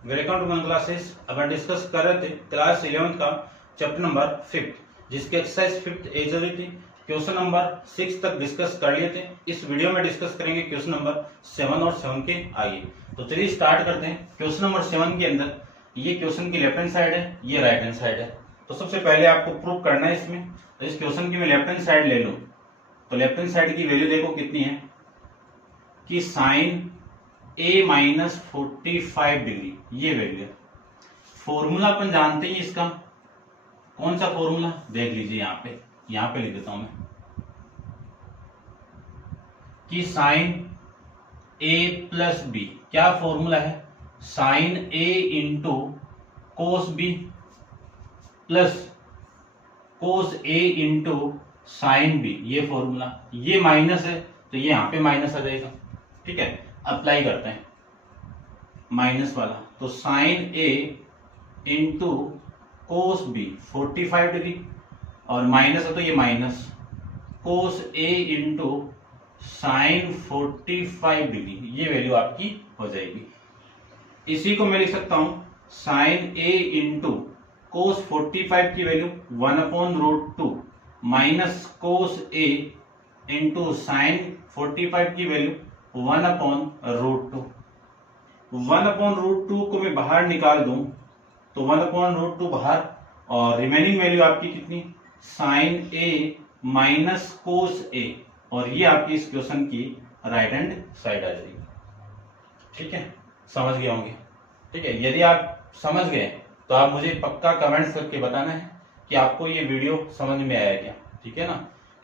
Welcome to my classes. अपन discuss कर रहे थे क्लास 11 का चैप्टर नंबर 5 जिसकी एक्सरसाइज 5 ए जो थी क्वेश्चन नंबर 6 तक डिस्कस कर लिए थे। इस वीडियो में डिस्कस करेंगे क्वेश्चन नंबर 7 और 7 के आगे। तो चलिए स्टार्ट करते हैं। क्वेश्चन नंबर 7 के अंदर ये क्वेश्चन की लेफ्ट हैंड साइड है, ये राइट हैंड साइड है। तो सबसे पहले आपको प्रूव करना है इसमें। तो इस क्वेश्चन की मैं लेफ्ट हैंड साइड ले लूं तो लेफ्ट हैंड साइड की वैल्यू देखो कितनी है कि साइन a माइनस 45 डिग्री, ये वैल्यू है। फॉर्मूला अपन जानते हैं इसका, कौन सा फॉर्मूला देख लीजिए यहाँ पे लिख देता हूं मैं कि साइन a प्लस बी, क्या फॉर्मूला है, sine a into cos B plus cos a into sine B, ये फॉर्मूला। ये माइनस है तो ये यहाँ पे माइनस आ जाएगा। ठीक है, अप्लाई करते हैं माइनस वाला। तो sine a into cos B 45 degree और माइनस है तो ये minus cos a into sine 45 degree, ये वैल्यू आपकी हो जाएगी। इसी को मैं लिख सकता हूं साइन a इंटू कोस 45 की value 1/√2 minus cos a into sine 45 की वैल्यू 1/√2। 1/√2 को मैं बाहर निकाल दूं तो 1/√2 बाहर और रिमेनिंग वैल्यू आपकी कितनी, sine a minus cos a, और ये आपकी इस क्वेश्चन की राइट हैंड साइड आ जाएगी। ठीक है, समझ गए होंगे। ठीक है, यदि आप समझ गए तो आप मुझे पक्का कमेंट्स करके बताना है कि आपको ये वीडियो समझ में आया क्या। ठीक है ना,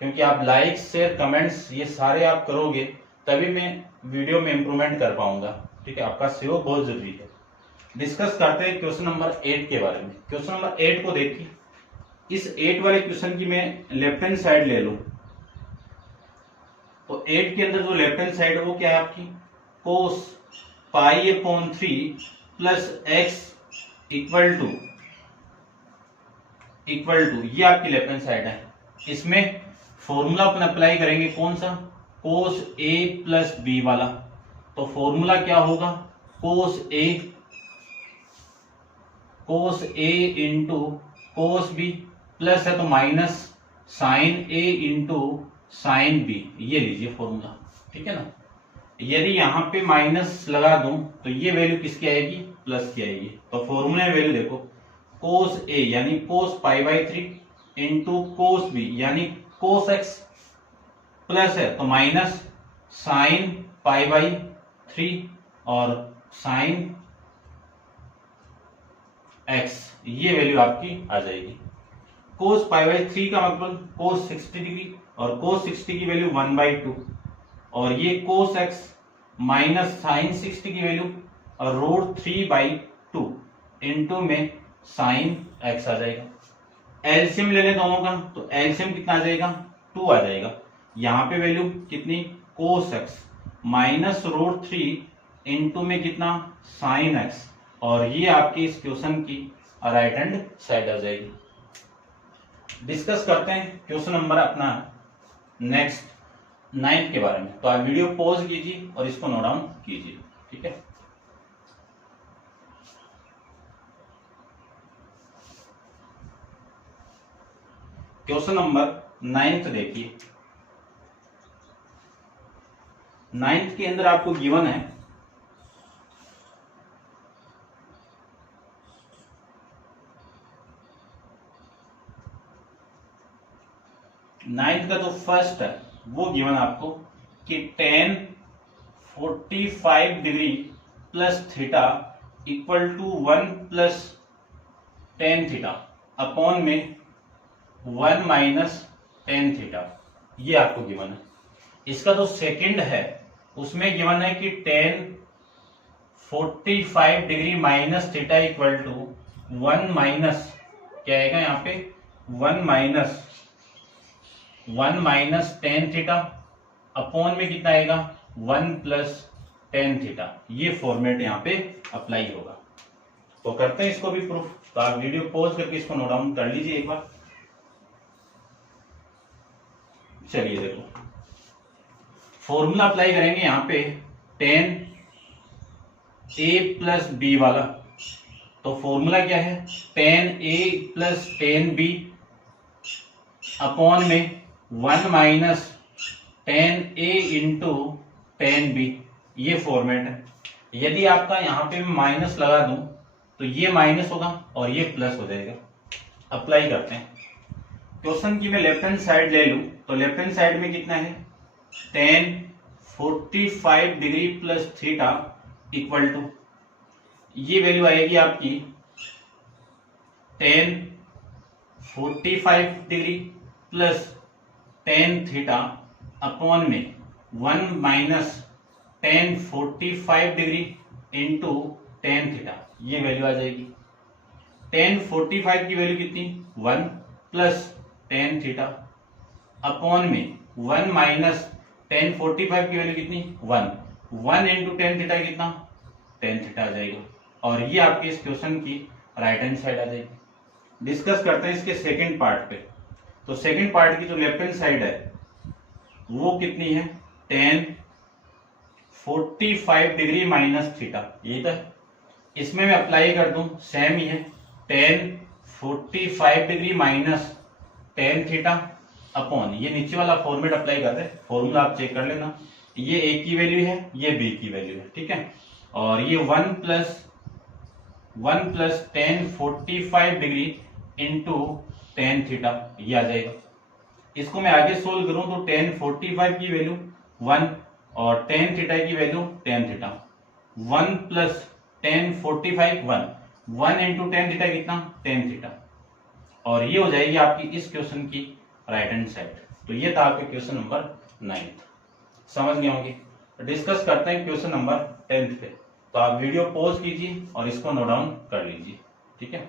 क्योंकि आप लाइक शेयर कमेंट्स ये सारे आप करोगे तभी मैं वीडियो में इंप्रूवमेंट कर पाऊंगा। ठीक है, आपका सहयोग बहुत जरूरी है। डिस्कस करते हैं क्वेश्चन नंबर 8 के बारे में। क्वेश्चन नंबर 8 को देखिए। इस 8 वाले क्वेश्चन की मैं लेफ्ट हैंड साइड ले लूं तो 8 के अंदर जो लेफ्ट हैंड साइड है वो क्या है आपकी, कोस π/3 प्लस एक्स इक्वल टू ये आपकी लेफ्ट हैंड साइड है। इसमें फॉर्मूला अपन अप्लाई करेंगे, कौन सा, कोस a प्लस बी वाला। तो फॉर्मूला क्या होगा, cos a into cos B plus है तो minus sine a into sine B, ये लीजिए फॉर्मूला। ठीक है ना, यदि यहां पे माइनस लगा दूं तो ये वैल्यू किसकी आएगी, प्लस की आएगी। तो फॉर्मूले में वैल्यू देखो, कोस a यानी कोस π/3 इंटू कोस b यानी कोस x प्लस है तो माइनस साइन π/3 और साइन x, ये वैल्यू आपकी आ जाएगी। कोस π/3 का मतलब कोस 60 डिग्री और कोस 60 की वैल्यू 1/2 और ये कोस x माइनस साइन 60 की वैल्यू और √3/2 इंटू में साइन x आ जाएगा। एलसीएम ले लें दोनों का तो एलसीएम कितना आ जाएगा, 2 आ जाएगा। यहाँ पे वैल्यू कितनी, कोस x माइनस √3 इंटू में कितना, साइन x, और ये आपकी इस क्वेश्चन की राइट हैंड साइड आ जाएगी। डिस्कस करते हैं क्वेश्चन नंबर अपना नेक्स्ट 9 के बारे में। तो आप वीडियो पॉज कीजिए और इसको नोट डाउन कीजिए। ठीक है, क्वेश्चन नंबर 9 देखिए। 9 के अंदर आपको गिवन है नाइन्थ का जो फर्स्ट है वो गिवन आपको कि tan 45 degree plus theta equal to 1 plus tan theta upon में 1 माइनस tan थीटा, ये आपको गिवन है। इसका जो सेकंड है उसमें गिवन है कि tan 45 degree minus theta equal to 1 minus, क्या आएगा यहाँ पे, 1 माइनस tan थीटा अपॉन में कितना आएगा, 1 प्लस tan थीटा। ये फॉर्मेट यहाँ पे अप्लाई होगा। तो करते हैं इसको भी प्रूफ। तो आप वीडियो पॉज करके इसको नोट डाउन कर लीजिए एक बार। चलिए देखो, फॉर्मूला अप्लाई करेंगे यहाँ पे tan a प्लस बी वाला तो फॉर्मूला क्या है, tan A plus tan B upon में 1 minus tan A into tan B। ये फॉर्मेट है। यदि आपका यहाँ पे माइनस लगा दूं तो ये माइनस होगा और ये प्लस हो जाएगा। अप्लाई करते हैं। क्वेश्चन की मैं लेफ्ट हैंड साइड ले लूं तो लेफ्ट हैंड साइड में कितना है, tan 45 degree plus theta equal to, ये वैल्यू आएगी आपकी tan 45 degree plus tan theta upon में 1 minus tan 45 degree into tan theta. ये वैल्यू आ जाएगी। tan 45 की वैल्यू कितनी, 1 प्लस tan थीटा अपॉन में 1 माइनस tan 45 की वैल्यू कितनी, 1 इंटू tan थीटा कितना, tan थीटा आ जाएगा। और ये आपके इस क्वेश्चन की राइट हैंड साइड आ जाएगी। डिस्कस करते हैं इसके सेकंड पार्ट पे। तो सेकंड पार्ट की जो लेफ्ट हैंड साइड है वो कितनी है, tan 45 डिग्री माइनस थीटा, ये था। इसमें मैं अप्लाई कर दूं, सेम ही है, tan 45 degree minus tan theta upon, ये नीचे वाला फॉर्मेट अप्लाई कर रहे हैं, फॉर्मूला आप चेक कर लेना। ये A की वैल्यू है, ये B की वैल्यू है, ठीक है। और ये 1 plus tan 45 degree into tan theta, ये आ जाएगा। इसको मैं आगे सोल्व करूं तो tan 45 की वैल्यू 1 और tan थीटा की value tan theta, 1 plus tan 45 1 into tan theta कितना, tan थीटा। और ये हो जाएगी आपकी इस क्वेश्चन की राइट हैंड साइड। तो ये था आपके क्वेश्चन नंबर 9। समझ गए होंगे। डिस्कस करते हैं क्वेश्चन नंबर 10 पे। तो आप वीडियो पॉज कीजिए और इसको नोट डाउन कर लीजिए, ठीक है।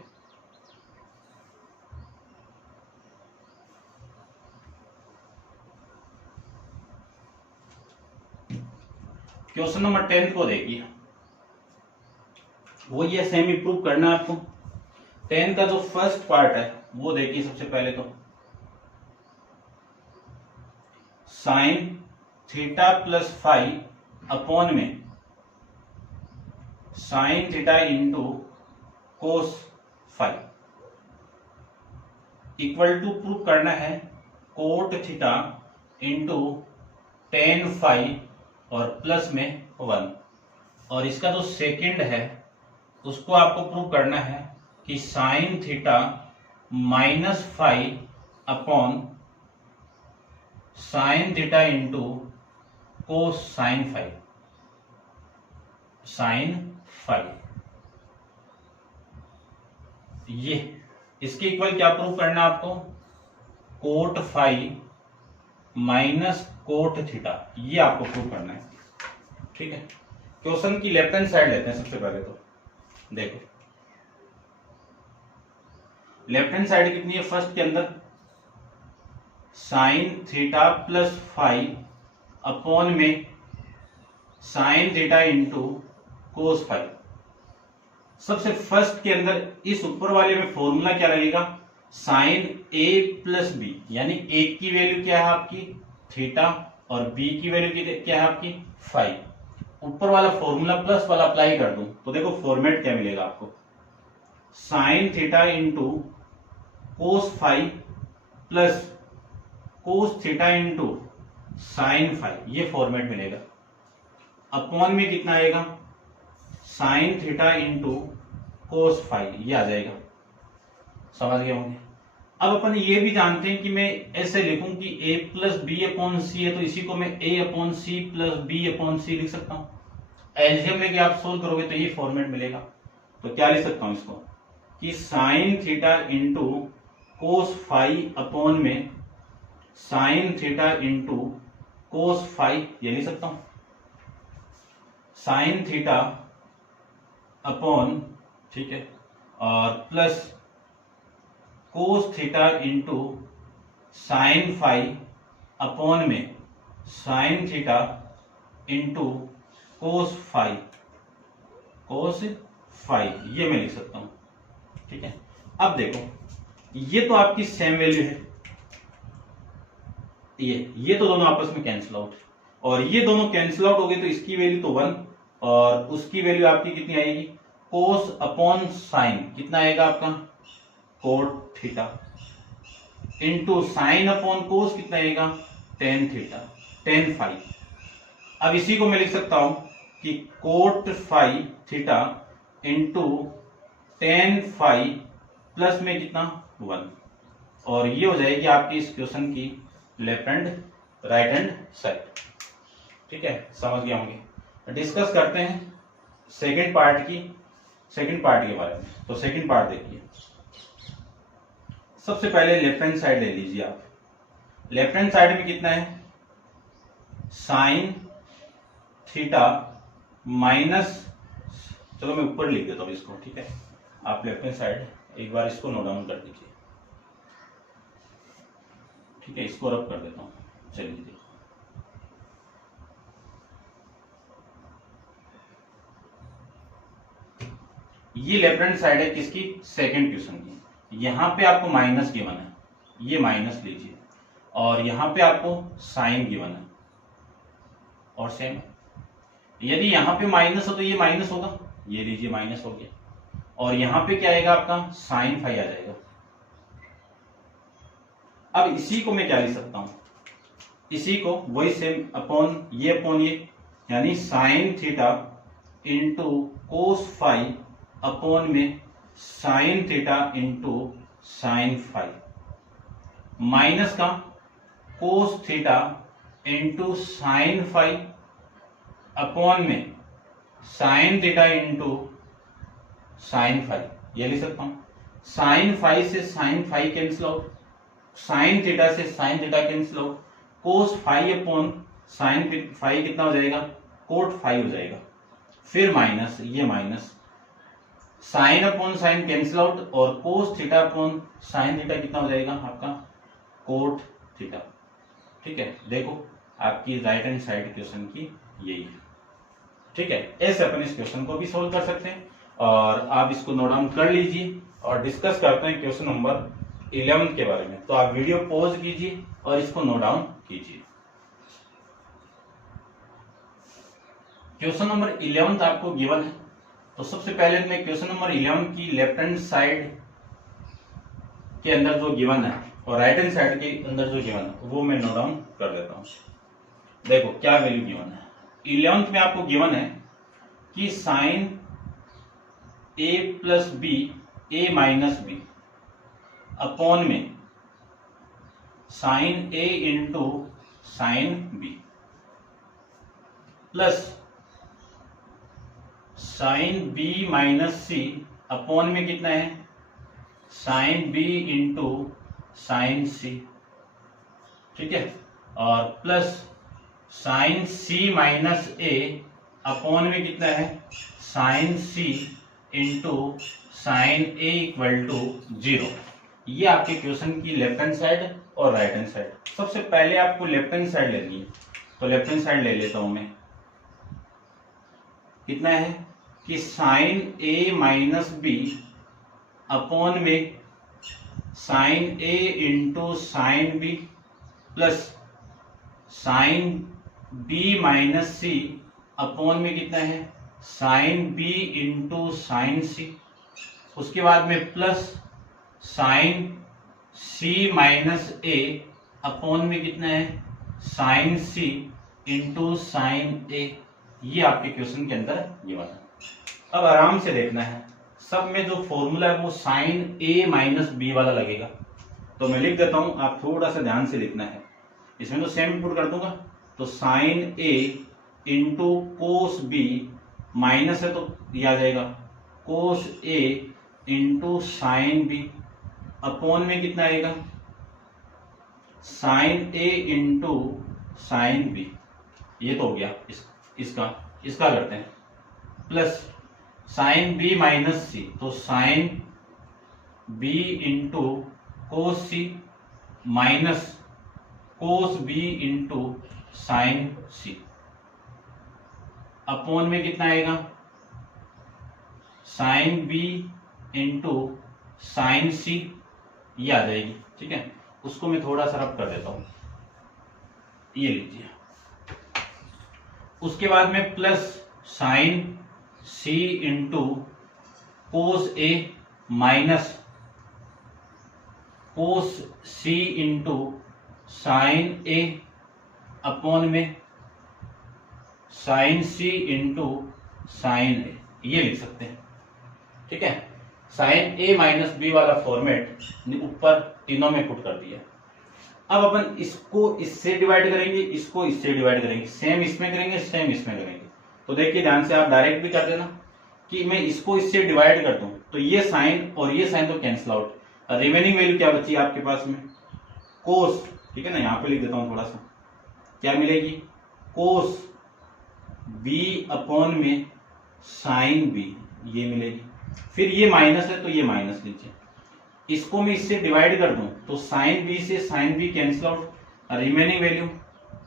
क्वेश्चन नंबर 10 को देखिए, वो ये सेम इंप्रूव करना है आपको। 10 का जो फर्स्ट पार्ट है वो देखिए। सबसे पहले तो sine theta plus five upon में sine theta into cos five equal to prove करना है cot theta into ten five और प्लस में 1। और इसका जो सेकंड है उसको आपको प्रूव करना है कि sine theta minus 5 upon sine theta into cos sine 5 sine 5। ये इसके इक्वल क्या प्रूव करना है आपको, कोट 5 माइनस कोट थीटा, ये आपको प्रूव करना है, ठीक है। क्वेश्चन की लेफ्ट हैंड साइड लेते हैं। सबसे पहले तो देखो लेफ्ट हैंड साइड कितनी है, फर्स्ट के अंदर साइन थीटा प्लस 5 अपॉन में साइन थीटा इंटू कोस 5। सबसे फर्स्ट के अंदर इस ऊपर वाले में फॉर्मूला क्या रहेगा, साइन ए प्लस बी, यानी ए की वैल्यू क्या है आपकी थीटा और बी की वैल्यू क्या है आपकी 5। ऊपर वाला फॉर्मूला प्लस वाला अप्लाई कर दूं तो देखो फॉर्मेट क्या मिलेगा आपको, साइन थीटा इंटू कोस 5 plus cos theta into sign 5, ये फॉर्मेट मिलेगा। अपॉन में कितना आएगा, साइन थीटा इंटू कोस 5, ये आ जाएगा। समझ गए होंगे। अब अपन ये भी जानते हैं कि मैं ऐसे लिखूं कि a plus B upon C है तो इसी को मैं a upon C plus B upon C लिख सकता हूं। एलसीएम लेके आप सोल्व करोगे तो ये फॉर्मेट मिलेगा। तो क्या लिख सकता हूं इसको कि साइन थीटा इंटू कोस 5 अपॉन में साइन थीटा इंटू कोस 5, ये लिख सकता हूं। साइन थीटा अपॉन, ठीक है, और plus cos theta into sign 5 upon में साइन थीटा इंटू कोस 5 ये मैं लिख सकता हूं, ठीक है। अब देखो ये तो आपकी सेम वैल्यू है, ये तो दोनों आपस में कैंसिल आउट, और ये दोनों कैंसिल आउट हो गए तो इसकी वैल्यू तो 1 और उसकी वैल्यू आपकी कितनी आएगी कोस अपॉन साइन कितना आएगा आपका coat theta into sine upon कोस कितना आएगा टेन थीटा टेन फाइव। अब इसी को मैं लिख सकता हूं कि cot five theta into ten five plus में कितना 1, और ये हो जाएगी आपकी इस क्वेश्चन की left hand right hand side. ठीक है, समझ गए होंगे। डिस्कस करते हैं सेकंड पार्ट के बारे में। तो सेकंड पार्ट देखिए, सबसे पहले लेफ्ट हैंड साइड ले लीजिए आप। लेफ्ट हैंड साइड में कितना है साइन थीटा माइनस, चलो मैं ऊपर लिख देता हूं इसको। ठीक है, आप लेफ्ट हैंड साइड एक बार इसको नोट डाउन कर दीजिए। ठीक है, इसको रब कर देता हूं। चलिए देखो, ये लेफ्ट हैंड साइड है किसकी सेकंड क्वेश्चन की। यहां पे आपको माइनस गिवन है, ये माइनस लीजिए, और यहां पे आपको साइन गिवन है और सेम। यदि यहां पे माइनस हो तो ये माइनस होगा, ये लीजिए माइनस हो गया, और यहां पे क्या आएगा आपका साइन फाइव आ जाएगा। अब इसी को मैं क्या लिख सकता हूं, इसी को वही सेम अपॉन ये, यानी sine theta into cos five upon में sine theta into sine five minus का cos theta into sine five upon में sine theta into sine five, ये लिख सकता हूं। साइन फाइव से sine five cancel out, sine theta से sine theta cancel out, cos five upon sine five कितना हो जाएगा कोट फाइव हो जाएगा, फिर माइनस ये minus sine upon sine cancel out, और cos theta upon sine theta कितना हो जाएगा आपका कोट थीटा। ठीक है, देखो आपकी राइट हैंड साइड क्वेश्चन की यही है। ठीक है, ऐसे अपन इस क्वेश्चन को भी सोल्व कर सकते हैं, और आप इसको नोट डाउन कर लीजिए और डिस्कस करते हैं क्वेश्चन नंबर 11 के बारे में। तो आप वीडियो पॉज कीजिए और इसको नोट डाउन कीजिए। क्वेश्चन नंबर 11 आपको गिवन है। तो सबसे पहले मैं क्वेश्चन नंबर 11 की लेफ्ट हैंड साइड के अंदर जो गिवन है और राइट हैंड साइड के अंदर जो गिवन है वो मैं नोट डाउन कर देता हूं। देखो क्या वैल्यू गिवन है। 11th में आपको गिवन है कि sine A plus B A minus B upon में sine A into sine B plus sine B minus C upon में कितना है sine B into sine C. ठीक है, और plus sine C minus A upon में कितना है sine C into sine A equal to 0। ये आपके क्वेश्चन की लेफ्ट हैंड साइड और राइट हैंड साइड। सबसे पहले आपको लेफ्ट हैंड साइड लेनी है, तो लेफ्ट हैंड साइड ले लेता हूं मैं। कितना है कि sine A minus B upon में sine A into sine B plus sine B minus C upon में कितना है sine B into sine C. उसके बाद में plus sine C minus A upon में कितना है sine C into sine A. ये आपके क्वेश्चन के अंदर गिवन है। अब आराम से देखना है, सब में जो फॉर्मूला है वो साइन ए माइनस बी वाला लगेगा। तो मैं लिख देता हूं, आप थोड़ा सा ध्यान से लिखना है। इसमें तो सेम इनपुट कर दूंगा, तो sine A into cos B minus है तो दिया जाएगा cos A into sine B upon में कितना आएगा sine A into sine B. ये तो हो गया इसका करते हैं plus sine B minus C, तो sine B into cos C minus cos B into sine C upon में कितना आएगा sine B into sine C, ये आ जाएगी। ठीक है, उसको मैं थोड़ा सा रब कर देता हूं, ये लीजिए। उसके बाद में plus sine C into cos ए माइनस कोस सी इंटू साइन ए अपॉन में sign C into sine A, ये लिख सकते हैं। ठीक है, साइन ए माइनस बी वाला फॉर्मेट ऊपर तीनों में पुट कर दिया। अब अपन इसको इससे डिवाइड करेंगे, इसको इससे डिवाइड करेंगे, सेम इसमें करेंगे, सेम इसमें करेंगे। तो देखिए ध्यान से, आप डायरेक्ट भी कर देना कि मैं इसको इससे डिवाइड कर दूं तो ये साइन और ये साइन तो कैंसिल आउट, रिमेनिंग वैल्यू क्या बची आपके पास में, कोस। ठीक है ना, यहां पे लिख देता हूं थोड़ा सा, क्या मिलेगी, कोस बी अपॉन में साइन बी, ये मिलेगी। फिर ये माइनस है तो ये माइनस लीजिए, इसको मैं इससे डिवाइड कर दूं तो साइन बी से sine B cancel out, remaining value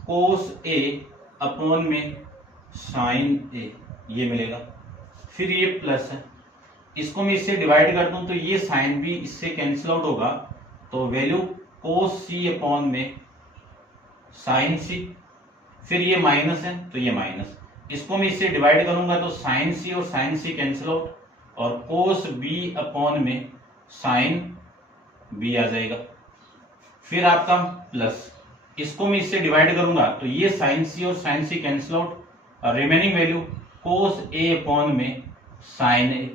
cos A upon में साइन ए, ये मिलेगा। फिर ये प्लस है, इसको मैं इससे डिवाइड कर दूं तो ये साइन बी इससे कैंसिल आउट होगा, तो वैल्यू कोस सी अपॉन में साइन सी। फिर ये माइनस है तो ये माइनस, इसको मैं इससे डिवाइड करूंगा तो साइन सी और साइन सी कैंसिल आउट, और कोस बी अपॉन में साइन बी आ जाएगा। फिर आपका प्लस, इसको मैं इससे डिवाइड करूंगा तो ये साइन सी और साइन सी कैंसिल आउट, और remaining value cos A upon में साइन ए।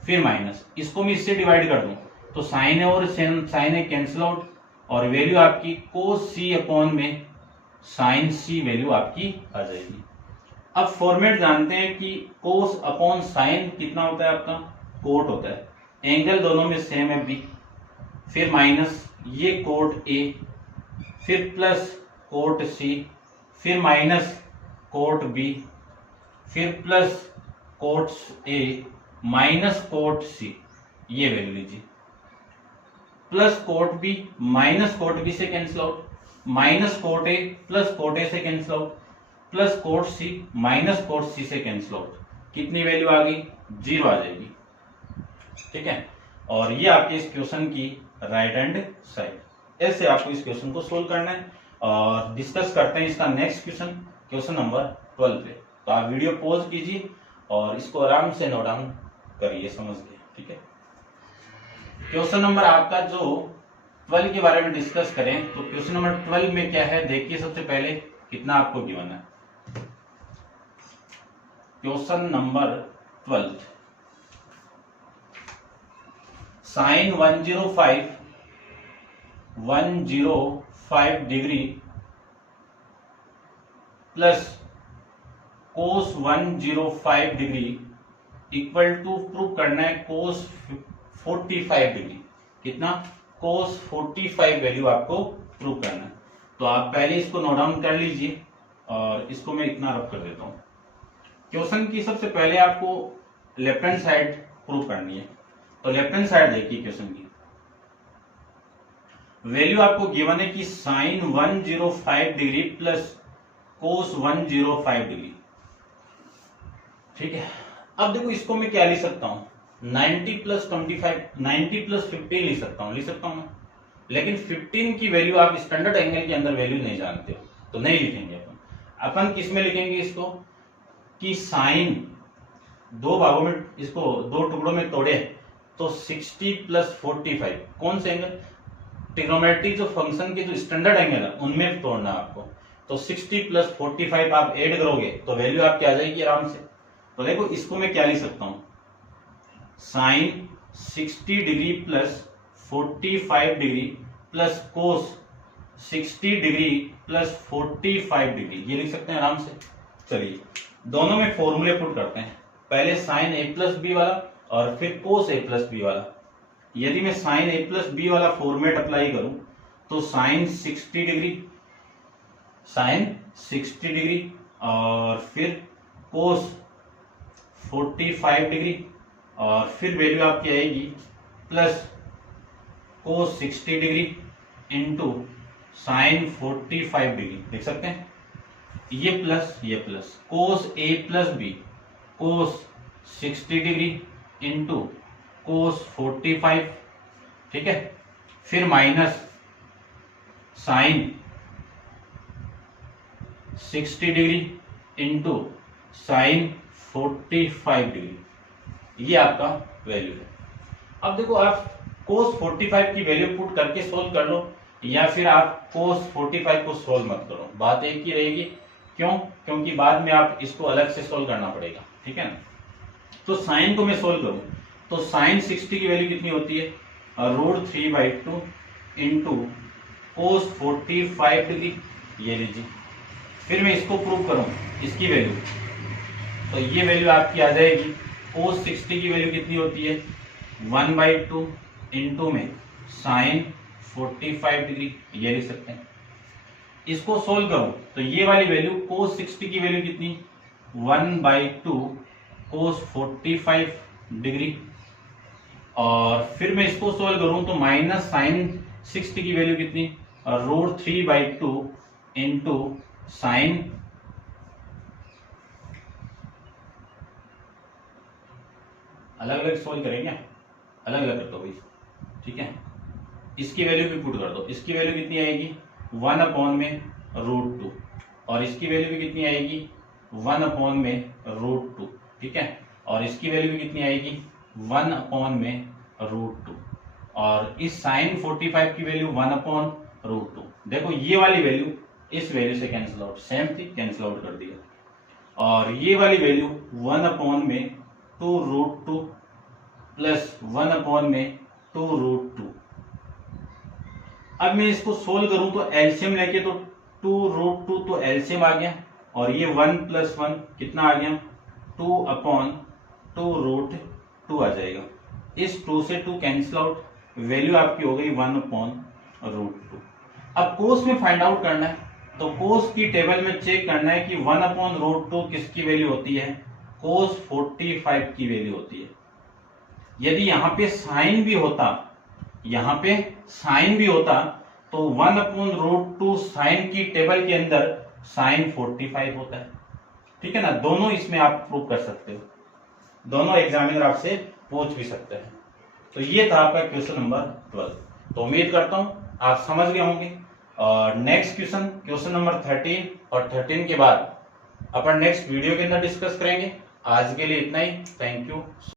फिर माइनस, इसको मैं इससे डिवाइड कर दूं तो साइन ए और साइन ए कैंसिल आउट, और वैल्यू आपकी कोस सी अपॉन में साइन सी वैल्यू आपकी आ जाएगी। अब फॉर्मेट जानते हैं कि कोस अपॉन साइन कितना होता है आपका, कोट होता है, एंगल दोनों में सेम है बी। फिर माइनस ये कोट ए, फिर प्लस कोट सी, फिर माइनस कोट बी, फिर plus cot A minus cot C, ये वैल्यू लीजिए। Plus cot B minus cot B से cancel out, minus cot A plus cot A से cancel out, plus cot C minus cot C से cancel out. कितनी value आ गई, 0 आ जाएगी। ठीक है, और ये आपके इस क्वेश्चन की राइट हैंड साइड। ऐसे आपको इस क्वेश्चन को सोल्व करना है, और डिस्कस करते हैं इसका नेक्स्ट क्वेश्चन, क्वेश्चन नंबर 12 पे। तो आप वीडियो पॉज कीजिए और इसको आराम से नोट डाउन करिए, समझ के। ठीक है, क्वेश्चन नंबर आपका जो 12 के बारे में डिस्कस करें तो क्वेश्चन नंबर 12 में क्या है देखिए। सबसे पहले कितना आपको गिवन है, question number 12, sine 105 degree plus cos 105 degree equal to prove करना है कोस 45 डिग्री। कितना, कोस 45 वैल्यू आपको प्रूव करना है। तो आप पहले इसको नोट डाउन कर लीजिए, और इसको मैं इतना रब कर देता हूं। क्वेश्चन की सबसे पहले आपको लेफ्ट हैंड साइड प्रूव करनी है। तो लेफ्ट हैंड साइड देखिए, क्वेश्चन की वैल्यू आपको गिवन है कि sine 105 degree plus cos 105 degree. ठीक है, अब देखो इसको मैं क्या लिख सकता हूं, 90 प्लस 25, 90 प्लस 15 लिख सकता हूं मैं। लेकिन 15 की वैल्यू आप स्टैंडर्ड एंगल के अंदर वैल्यू नहीं जानते हो, तो नहीं लिखेंगे अपन किस में लिखेंगे इसको, कि साइन दो भागों में, इसको दो टुकड़ों में तोड़े तो 60 प्लस 45, कौन से एंगल, ट्रिग्नोमेट्रिक जो फंक्शन के जो स्टैंडर्ड एंगल है उनमें तोड़ना आपको। तो 60 प्लस 45 आप ऐड करोगे तो वैल्यू आपकी आ जाएगी आराम से। तो देखो इसको मैं क्या लिख सकता हूं, sine 60 degree plus 45 degree plus cos 60 degree plus 45 degree, ये लिख सकते हैं आराम से। चलिए दोनों में फॉर्मूले पुट करते हैं, पहले साइन ए प्लस बी वाला और फिर कोस ए प्लस बी वाला। यदि मैं साइन ए प्लस बी वाला फॉर्मेट अप्लाई करूं तो साइन 60 डिग्री और फिर कोस 45 डिग्री, और फिर वैल्यू आपकी आएगी plus cos 60 degree into sine 45 degree, देख सकते हैं ये plus cos A plus B, cos 60 degree into cos 45। ठीक है, फिर minus sine 60 degree into sine 45 degree, ये आपका वैल्यू है। अब देखो आप cos 45 की वैल्यू पुट करके सोल्व कर लो या फिर आप cos 45 को सोल्व मत करो, बात एक ही रहेगी। क्यों? क्योंकि बाद में आप इसको अलग से सोल्व करना पड़ेगा, ठीक है ना। तो साइन को मैं सोल्व करूं तो साइन 60 की वैल्यू कितनी होती है, √3/2 इंटू cos 45 डिग्री, ये लीजिए। फिर मैं इसको प्रूव करूं इसकी वैल्यू, तो ये वैल्यू आपकी आ जाएगी cos 60 की वैल्यू कितनी होती है 1/2 इंटू में साइन 45 डिग्री, ये लिख सकते हैं। इसको सोल्व करूं तो ये वाली वैल्यू cos 60 की वैल्यू कितनी 1/2 cos 45 डिग्री, और फिर मैं इसको सोल्व करूं तो माइनस साइन 60 की वैल्यू कितनी √3/2 इंटू साइन, अलग अलग सोल्व करेंगे, अलग अलग कर दो भाई, ठीक है। इसकी वैल्यू भी पुट कर दो, इसकी वैल्यू कितनी आएगी 1/√2 और इसकी वैल्यू भी कितनी आएगी 1/√2, ठीक है। और इसकी वैल्यू भी कितनी आएगी 1/√2 और इस साइन 45 की वैल्यू 1/√2। देखो ये वाली वैल्यू इस वैल्यू से कैंसिल आउट, सेम थी, कैंसिल आउट कर दिया। और ये वाली वैल्यू 1/2√2 प्लस 1/2√2। अब मैं इसको सोल्व करूं तो एलसीएम लेके तो 2√2 तो एलसीएम आ गया, और ये 1 + 1 कितना आ गया 2/2√2 आ जाएगा। इस 2 से 2 कैंसिल आउट, वैल्यू आपकी हो गई 1/√2। अब कोस में फाइंड आउट करना है तो कोस की टेबल में चेक करना है कि 1/√2 किसकी वैल्यू होती है, cos 45 की वैल्यू होती है। यदि यहाँ पे साइन भी होता, यहाँ पे साइन भी होता तो 1/√2 साइन की टेबल के अंदर साइन 45 होता है, ठीक है ना। दोनों इसमें आप प्रूव कर सकते हो, दोनों एग्जामिनर आपसे पूछ भी सकते हैं। तो ये था आपका क्वेश्चन नंबर 12। तो उम्मीद करता हूं आप समझ गए होंगे। और नेक्स्ट क्वेश्चन नंबर 13 और 13 के बाद अपन नेक्स्ट वीडियो के अंदर डिस्कस करेंगे। आज के लिए इतना ही, थैंक यू।